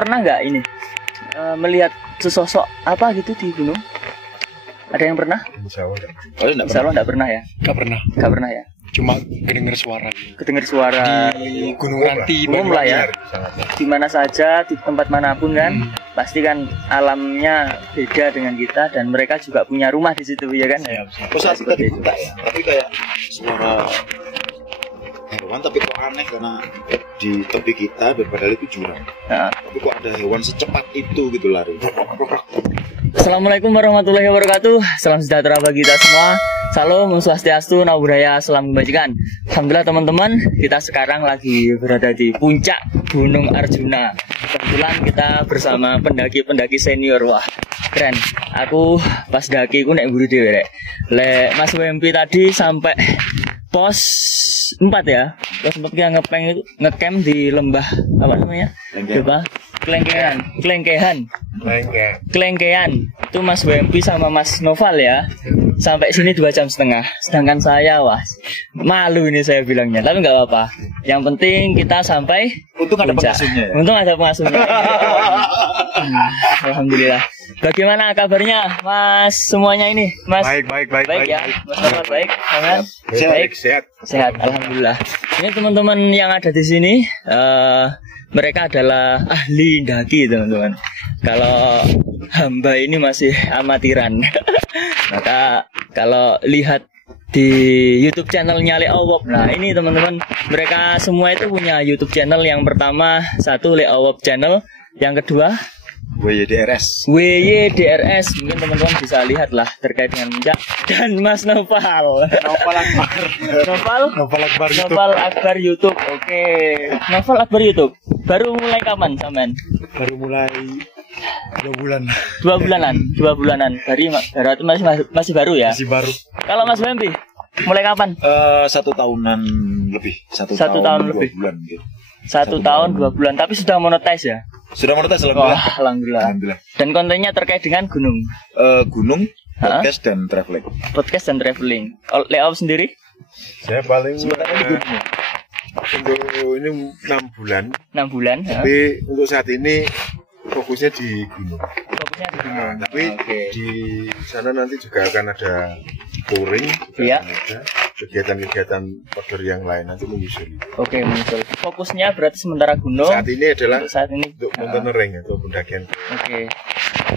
pernah nggak ini melihat sesosok apa gitu di gunung? Ada yang pernah? Insya Allah enggak. Insya Allah nggak pernah ya? Nggak pernah Ya? cuma kedenger suara Kedengar suara di Gunung Ranti umum lah ya. Di mana saja, di tempat manapun kan, pasti kan alamnya beda dengan kita dan mereka juga punya rumah di situ ya kan? Pusat kita di hutan ya, tapi kayak suara hewan tapi kok aneh karena di tepi kita dan padahal itu jurang. Nah. Tapi kok ada hewan secepat itu gitu lari. Assalamualaikum warahmatullahi wabarakatuh. Salam sejahtera bagi kita semua. Salam, Om Swastiastu, Namo Buddhaya, salam kebajikan. Alhamdulillah teman-teman, kita sekarang lagi berada di puncak Gunung Arjuna. Kebetulan kita bersama pendaki-pendaki senior. Wah, keren. Aku pas daki aku naik buru dewe. Le Mas WMP tadi sampai pos 4 ya. Pos 4 kita ngecamp di lembah apa namanya? Kelengkehan. Itu Mas WMP sama Mas Noval ya. Sampai sini 2 jam setengah. Sedangkan saya wah malu ini saya bilangnya. Tapi nggak apa-apa. Yang penting kita sampai. Untung ada pengasuhnya ya? Untung ada pengasuhnya. Alhamdulillah. Bagaimana kabarnya Mas semuanya ini? Mas baik ya. Mas Noval baik. Aman? Sehat. Alhamdulillah. Ini teman-teman yang ada di sini mereka adalah ahli daki teman-teman. Kalau hamba ini masih amatiran. Maka kalau lihat di YouTube channelnya Leowop, nah ini teman-teman, mereka semua itu punya YouTube channel. Yang pertama satu Leowop channel, yang kedua WYDRS. Mungkin teman-teman bisa lihat lah terkait dengan puncak. Dan Mas Noval Akbar YouTube. Oke. Noval Akbar YouTube. Baru mulai kapan sampean? baru mulai 2 bulan. 2 bulanan. Berarti masih baru ya? Masih baru. Kalau Mas Wempi mulai kapan? 1 tahunan lebih. 1 tahun 2 bulan gitu. 1 tahun 2 bulan, tapi sudah monetize ya? Sudah monetize Alhamdulillah. Dan kontennya terkait dengan gunung. Gunung, podcast dan traveling. Leop sendiri? Saya paling Sebenarnya di gunung. untuk ini 6 bulan. 6 bulan. Tapi untuk saat ini fokusnya di gunung. Tapi di sana nanti juga akan ada touring, Iya. ada kegiatan-kegiatan outdoor yang lain nanti menyusul. Oke, menyusul. Fokusnya berarti sementara gunung. Saat ini adalah untuk mountaineering atau pendakian. Oke.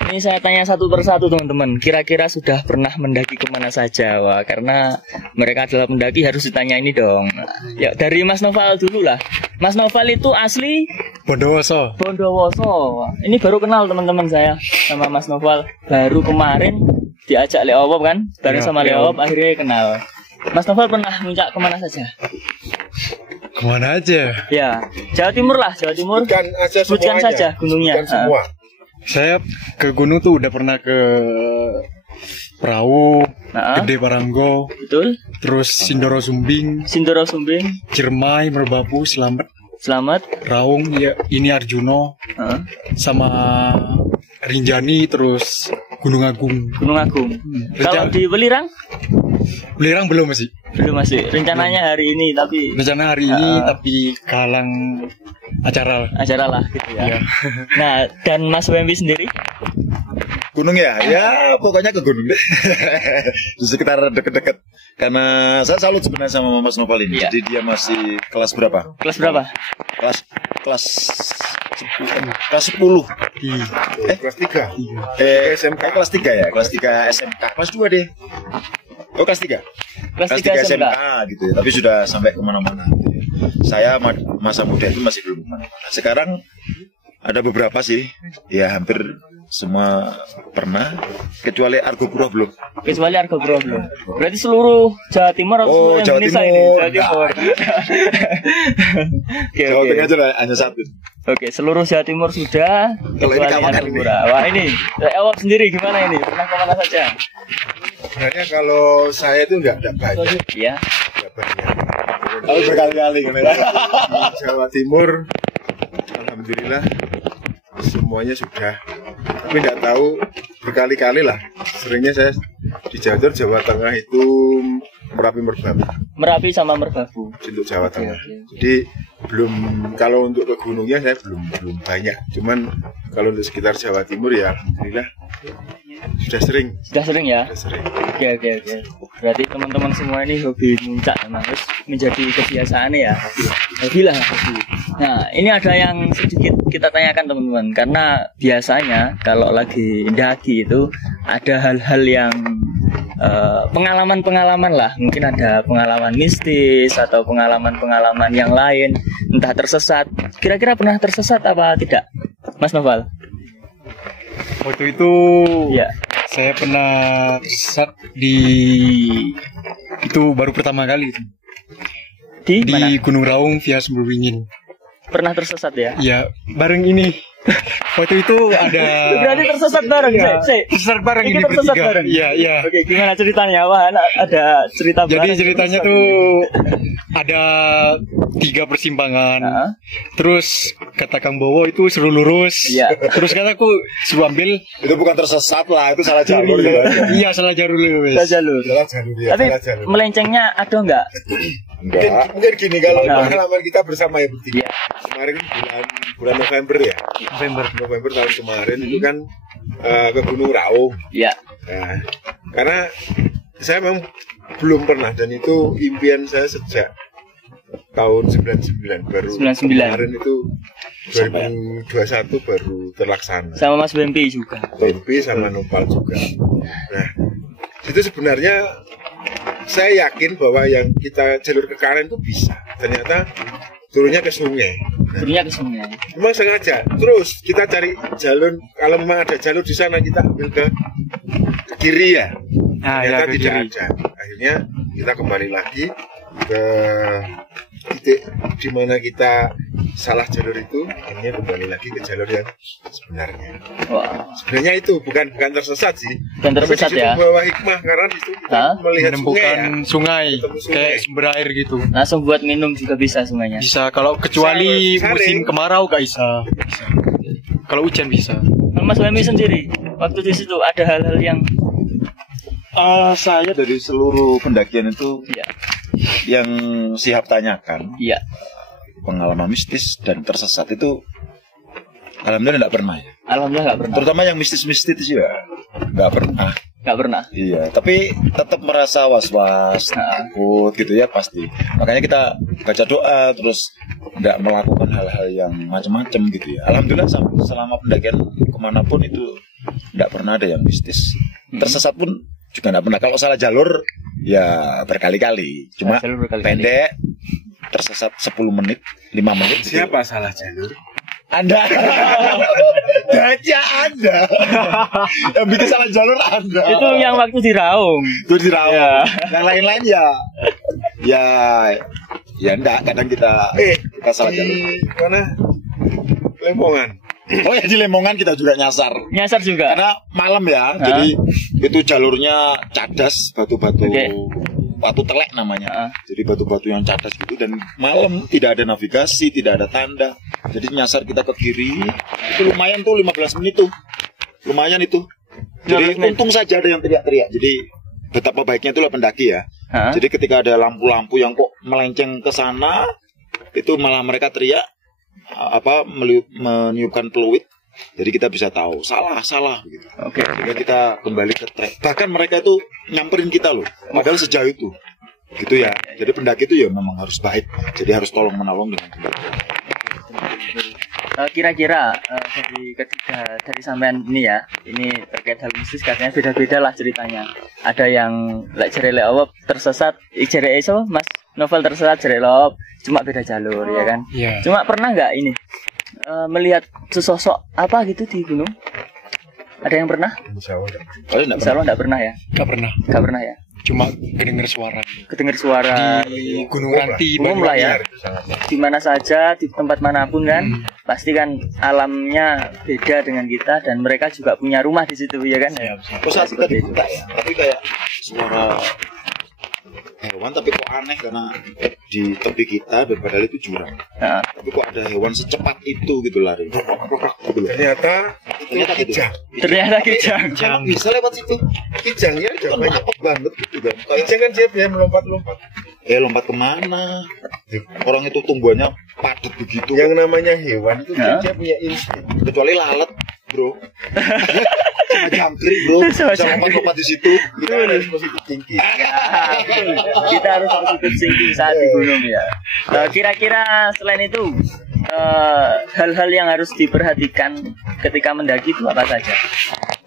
Ini saya tanya satu persatu teman-teman. Kira-kira sudah pernah mendaki kemana saja? Wah, karena mereka adalah pendaki harus ditanya ini dong. Ya dari Mas Noval dulu lah. Mas Noval itu asli Bondowoso. Ini baru kenal teman-teman saya sama Mas Noval. Baru kemarin diajak Leowop kan, bareng sama Leowop akhirnya kenal. Mas Noval pernah puncak kemana saja? Kemana aja? Ya, Jawa Timur lah, Jawa Timur. Sebutkan saja gunungnya. Semua. Saya ke gunung tuh udah pernah ke Perahu, Gede Paranggo, Betul. terus Sindoro Sumbing, Ciremai, Merbabu, Selamat, Raung, ya ini Arjuno, sama Rinjani, terus Gunung Agung. Kalau di Welirang belum masih. Rencananya hari ini tapi tapi kalang acara lah gitu ya. Nah, dan Mas Wempi sendiri? Gunung ya pokoknya ke gunung deh. Di sekitar deket-deket. Karena saya salut sebenarnya sama Mas Noval ini. Jadi dia masih kelas berapa? Kelas berapa? Kelas 10. Kelas 3. SMK kelas 3 ya? Kelas 3 SMK. Kelas 2 deh. Oh, kelas 3. Kelas 3 SMK gitu ya. Tapi sudah sampai kemana-mana gitu ya. Saya masa muda itu masih belum kemana-mana. Sekarang ada beberapa sih. Ya hampir semua pernah, kecuali Argopuro belum. Berarti seluruh Jawa Timur atau Jawa Timur. Jawa Timur. Jawa Tengah aja hanya 1. Oke, seluruh Jawa Timur sudah. Kalau ini kawan kan ini. Wah ini, Leowop sendiri gimana ini? Pernah kemana saja? Sebenarnya kalau saya itu enggak banyak. Iya. Enggak banyak. Tapi berkali-kali kan ya. Di Jawa Timur alhamdulillah semuanya sudah. Tapi enggak tahu berkali-kali lah. Seringnya saya di Jawa Tengah itu Merapi Merbabu. Merapi sama Merbabu. Untuk Jawa Tengah. Jadi belum, kalau untuk ke gunungnya saya belum banyak. Cuman kalau untuk sekitar Jawa Timur ya alhamdulillah sudah sering. Sudah sering ya? Sudah sering. Oke. Berarti teman-teman semua ini hobi muncak memang harus menjadi kebiasaan ya. Hobi lah. Nah, ini ada yang sedikit kita tanyakan teman-teman, karena biasanya kalau lagi mendaki itu ada hal-hal yang pengalaman-pengalaman lah, mungkin ada pengalaman mistis atau pengalaman-pengalaman yang lain, entah tersesat. Kira-kira pernah tersesat apa tidak, Mas Noval? Waktu itu ya, saya pernah tersesat di itu baru pertama kali di di mana? Gunung Raung via Sumberwingin. Pernah tersesat ya? Ya, bareng ini. Waktu itu ada. Berarti tersesat bareng, ya, Sik. tersesat bareng Ini ini tersesat bertiga. bareng. Iya. Oke, gimana ceritanya? Wah, ada cerita. Jadi ceritanya tuh ada 3 persimpangan. Terus kata Kang Bowo itu suruh lurus. Iya. Terus kataku suruh ambil. Itu bukan tersesat lah, itu salah jalur. Iya, salah jalur wes. Salah jalur. Ya, Tapi melencengnya ada enggak? Mungkin gini, kalau pengalaman kita bersama ya bertiga. Kemarin kan bulan November ya. November tahun kemarin itu kan ke Gunung Raung. Iya. Nah, karena saya memang belum pernah, dan itu impian saya sejak tahun 99, baru 99. kemarin itu 2021 baru terlaksana. Sama Mas Bempi juga. Bempi sama Nopal juga. Nah, itu sebenarnya saya yakin bahwa yang kita jalur ke kanan itu bisa. Ternyata turunnya ke sungai. Turunnya ke sungai. Memang sengaja. Terus kita cari jalur, kalau memang ada jalur di sana kita ambil ke kiri ya. Ternyata tidak ada. Akhirnya kita kembali lagi ke titik di mana kita salah jalur itu, akhirnya kembali lagi ke jalur yang sebenarnya. Wah. Sebenarnya itu bukan tersesat sih. Bukan tersesat tapi ya. Bawa hikmah, karena di situ kita melihat menemukan sungai, sungai kayak sumber air gitu. Langsung buat minum juga bisa sungainya. Bisa, kalau kecuali Bisa, musim kemarau gak bisa. Kalau hujan bisa. Mas Bempi sendiri waktu di situ ada hal-hal yang Saya dari seluruh pendakian itu ya. yang Syihab tanyakan, Iya. pengalaman mistis dan tersesat itu alhamdulillah tidak pernah ya. Alhamdulillah nggak pernah. Terutama yang mistis-mistis ya nggak pernah. Nggak pernah. Iya, tapi tetap merasa was-was, takut gitu ya pasti. Makanya kita baca doa, terus nggak melakukan hal-hal yang macam-macam gitu ya. Alhamdulillah selama pendakian kemanapun itu nggak pernah ada yang mistis. Tersesat pun juga nggak pernah. Kalau salah jalur ya berkali-kali. Cuma pendek, tersesat 10 menit, 5 menit. Siapa salah jalur? Anda. Baca Anda. Yang bikin salah jalur Anda. Itu yang waktu di Raung. Itu di Raung. Ya. Yang lain-lain ya enggak, kadang kita salah jalur. Mana? Lemongan. Oh ya, di Lemongan kita juga nyasar. Nyasar juga. Karena malam ya. Jadi itu jalurnya cadas, batu-batu. Batu telek namanya. Jadi batu-batu yang cadas gitu, dan malam tidak ada navigasi, tidak ada tanda. Jadi nyasar kita ke kiri. Itu lumayan tuh 15 menit tuh. Lumayan itu. Jadi untung saja ada yang teriak-teriak. Jadi betapa baiknya itulah pendaki ya. Jadi ketika ada lampu-lampu yang kok melenceng ke sana, itu malah mereka teriak meniupkan peluit. Jadi kita bisa tahu salah gitu. Sehingga kita kembali ke trek. Bahkan mereka itu nyamperin kita loh. Padahal sejauh itu. Gitu ya. Jadi pendaki itu ya memang harus baik. Jadi harus tolong menolong dengan pendaki. Kira-kira dari sampean ini ya, ini terkait hal mistis katanya beda-beda lah ceritanya. Ada yang jere lewat tersesat, jere eso Mas Novel tersesat jere lewat, cuma beda jalur ya kan. Cuma pernah nggak ini melihat sesosok apa gitu di gunung? Ada yang pernah? Insya Allah nggak pernah ya? Nggak pernah ya? Cuma kedengar suara. Di Gunung Ranti, umum lah ya. Di mana saja, di tempat manapun kan, pasti kan alamnya beda dengan kita, dan mereka juga punya rumah di situ ya kan? Terus tadi buka ya, tapi kayak suara hewan, tapi kok aneh karena di tepi kita dan padahal itu jurang. Tapi kok ada hewan secepat itu gitu lari. Ternyata kejang. Ternyata kejang. Bisa lewat situ. Kijangnya ada banyak banget gitu kan. Kijang kan dia biar melompat-lompat. Lompat kemana? Orang itu tumbuhannya padat begitu. Yang namanya hewan itu dia punya insting. Kecuali lalat, bro. Sama jangkrik, bro. Bisa lompat-lompat di situ. Kita harus positif tinggi. Kita harus positif thinking saat di gunung ya. Kira-kira selain itu hal-hal yang harus diperhatikan ketika mendaki itu apa saja?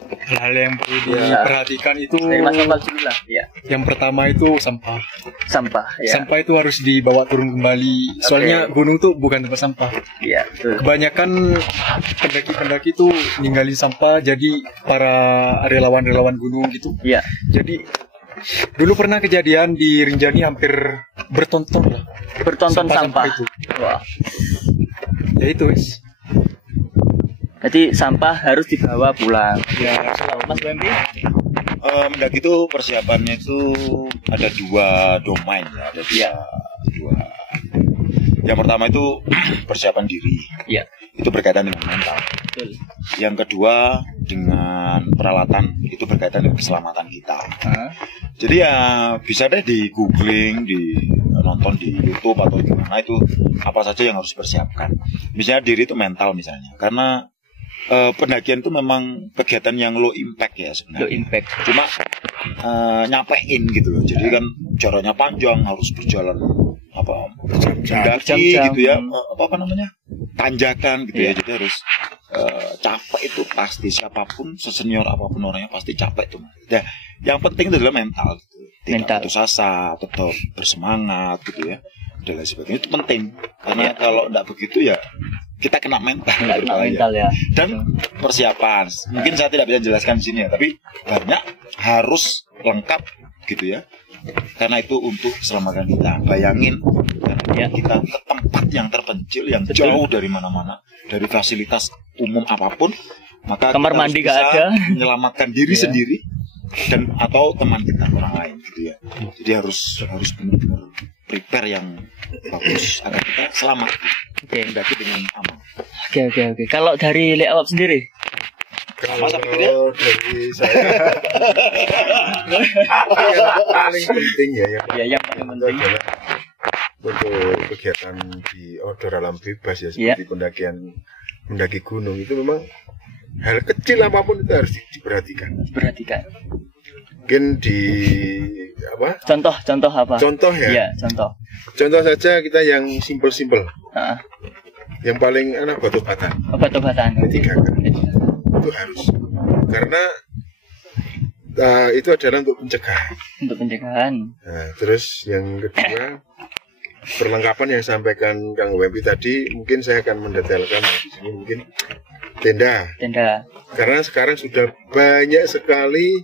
Hal-hal yang perlu diperhatikan itu dari Mas Nopal dulu lah ya. Yang pertama itu sampah. Sampah ya. Sampah itu harus dibawa turun kembali. Soalnya gunung tuh bukan tempat sampah. Iya, betul. Kebanyakan pendaki-pendaki itu ninggalin sampah jadi para relawan-relawan gunung gitu. Iya. Jadi dulu pernah kejadian di Rinjani hampir bertonton lah. Bertonton sampah. Itu. Wah. Ya itu, wis. Jadi sampah harus dibawa pulang. Ya, Mas Wempi? Mendaki itu persiapannya itu ada 2 domain ya. Ada dua. Yang pertama itu persiapan diri. Iya. Itu berkaitan dengan mental. Betul. Yang kedua dengan peralatan, itu berkaitan dengan keselamatan kita. Jadi ya bisa deh di googling, di nonton di YouTube atau gimana itu apa saja yang harus dipersiapkan. Misalnya diri itu mental misalnya, karena pendakian itu memang kegiatan yang low impact ya sebenarnya. Low impact. Cuma nyampein gitu loh. Jadi kan jaraknya panjang, harus berjalan mendaki gitu ya. Apa namanya? Tanjakan gitu ya. Jadi harus capek itu pasti, siapapun sesenior apapun orangnya pasti capek tuh. Ya, yang penting itu adalah mental gitu. Tidak putus asa, tetap bersemangat gitu ya. Dan lain sebagainya itu penting. Karena kalau enggak begitu ya kita kena mental, ya. Dan persiapan. Mungkin saya tidak bisa jelaskan di sini ya, tapi banyak harus lengkap gitu ya. Karena itu untuk keselamatan kita. Bayangin kita ke tempat yang terpencil, yang jauh dari mana-mana, dari fasilitas umum apapun, maka kamar mandi gak ada, menyelamatkan diri sendiri dan atau teman kita, orang lain gitu ya. Jadi harus benar-benar prepare yang bagus agar kita selamat. Mendaki dengan aman. Oke. Kalau dari Leawap sendiri? Kalau dari saya yang paling penting yang paling penting adalah untuk kegiatan di outdoor alam bebas ya, seperti mendaki gunung itu memang hal kecil apapun itu harus diperhatikan. Mungkin di apa? Contoh apa? Contoh ya. Iya, contoh. Contoh saja kita yang simpel-simpel. Yang paling batu-batan. Batu-batan. Ketiga kan. Itu harus. Karena itu adalah untuk pencegahan. Untuk pencegahan. Nah, terus yang kedua perlengkapan yang sampaikan Kang Wempi tadi, mungkin saya akan mendetailkan di sini mungkin tenda. Karena sekarang sudah banyak sekali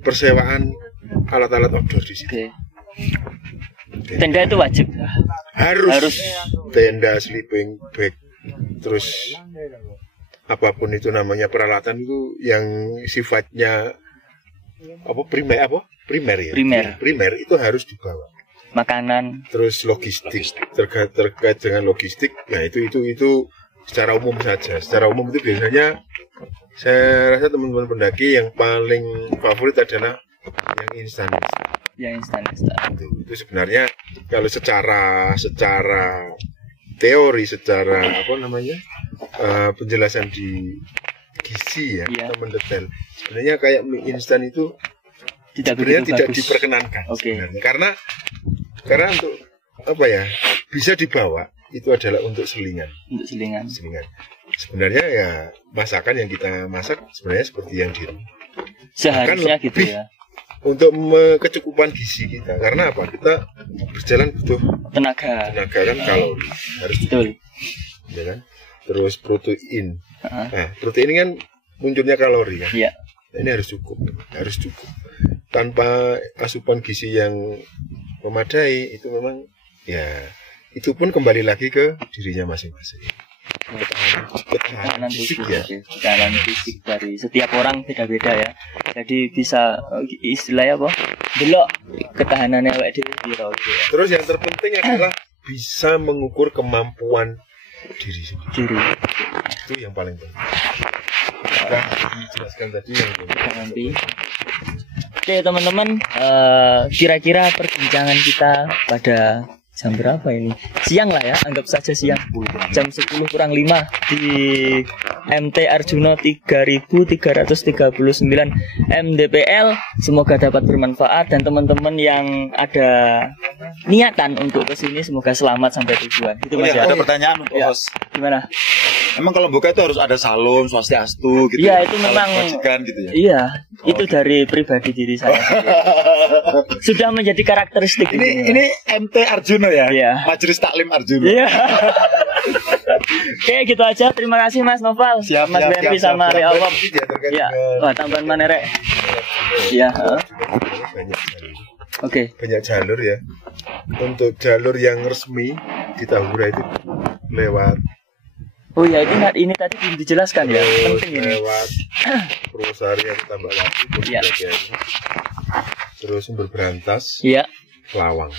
persewaan alat-alat outdoor di sini. Tenda itu wajib. Harus. Tenda, sleeping bag, terus apapun itu namanya peralatan itu yang sifatnya primer itu harus dibawa. Makanan. Terus logistik terkait dengan logistik. Nah itu secara umum saja. Secara umum itu biasanya saya rasa teman-teman pendaki yang paling favorit adalah yang instan. Itu sebenarnya kalau secara teori, secara penjelasan di gizi mendetail. Sebenarnya kayak mie instan itu sebenarnya tidak diperkenankan. Sebenarnya. Karena untuk bisa dibawa itu adalah untuk selingan. Sebenarnya ya masakan yang kita masak sebenarnya seperti yang di rumah. Seharusnya gitu ya. Untuk kecukupan gizi kita. Karena apa? Kita berjalan butuh tenaga kan kalori harus betul. Ya kan? Terus protein. Nah, protein ini kan munculnya kalori kan. Iya. Nah, ini harus cukup. Tanpa asupan gizi yang memadai itu memang ya itu pun kembali lagi ke dirinya masing-masing. Ketahanan fisik ketahanan fisik dari setiap orang beda-beda ya. Jadi bisa istilahnya delok ketahanannya awake dhewe. Terus yang terpenting adalah bisa mengukur kemampuan diri sendiri. Itu yang paling penting. sudah dijelaskan tadi yang nanti. Oke teman-teman, kira-kira perbincangan kita pada jam berapa ini? Siang lah ya, anggap saja siang. Jam 10 kurang 5 di MT Arjuna 3339 MDPL. Semoga dapat bermanfaat dan teman-teman yang ada niatan untuk kesini semoga selamat sampai tujuan. Itu Mas ya. Ada pertanyaan untuk host. Gimana? Emang kalau buka itu harus ada salam, swastiastu gitu. Iya, itu memang majikan gitu ya. Iya, itu dari pribadi diri saya. Sudah menjadi karakteristik. Ini MT Arjuna ya? Iya. Majelis Taklim Arjuna. Iya. Oke, gitu aja. Terima kasih Mas Noval, Siap, Mas Benpi sama Ria Awam. Iya. Wah, tambahan mana Rek? Iya. banyak jalur. Oke. Banyak jalur ya. Untuk jalur yang resmi di Tahura itu lewat Oh ya, ini tadi belum dijelaskan ya. Penting ini. lewat Purwosari yang tambah lagi Iya. terus Sumber Berantas, Iya. Lawang.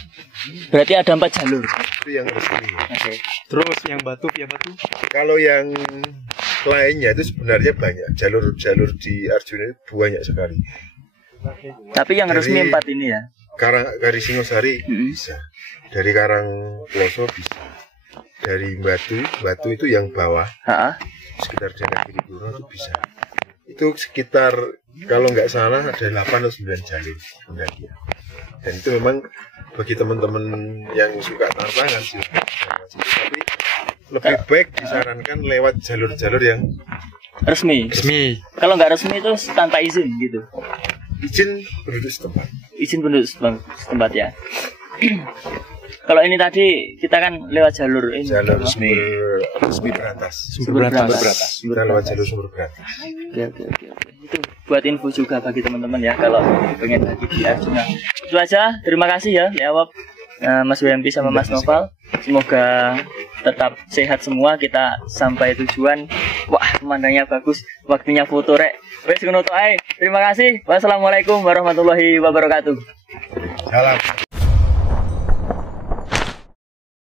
Berarti ada 4 jalur. Itu yang resmi. Oke. Terus yang Batu via Batu. Kalau yang lainnya itu sebenarnya banyak. Jalur-jalur di Arjuna itu banyak sekali. Tapi yang Dari- resmi 4 ini ya. Kari Singosari Mm-mm. bisa. Dari Karangploso bisa. Dari Batu itu yang bawah, Heeh. sekitar daerah Giripuro itu bisa. Itu sekitar kalau nggak salah ada 8 atau 9 jalur sebenarnya. Dan itu memang bagi teman-teman yang suka tantangan sih. Tapi lebih baik disarankan lewat jalur-jalur yang Resmi. Resmi. Kalau nggak resmi itu tanpa izin gitu. izin penduduk setempat. Izin penduduk setempat ya. Kalau ini tadi kita kan lewat jalur ini. Jalur apa? resmi Berantas. Sumber Berantas. Kita lewat jalur Sumber Berantas. Oke. Itu buat info juga bagi teman-teman ya kalau pengen lagi di Arjuna. Itu aja. Terima kasih ya, Liawap, Mas WMP sama Mas Noval. Semoga tetap sehat semua. Kita sampai tujuan. Wah, pemandangannya bagus. Waktunya foto rek. Wes ngono tok ae. Terima kasih. Wassalamualaikum warahmatullahi wabarakatuh. Salam.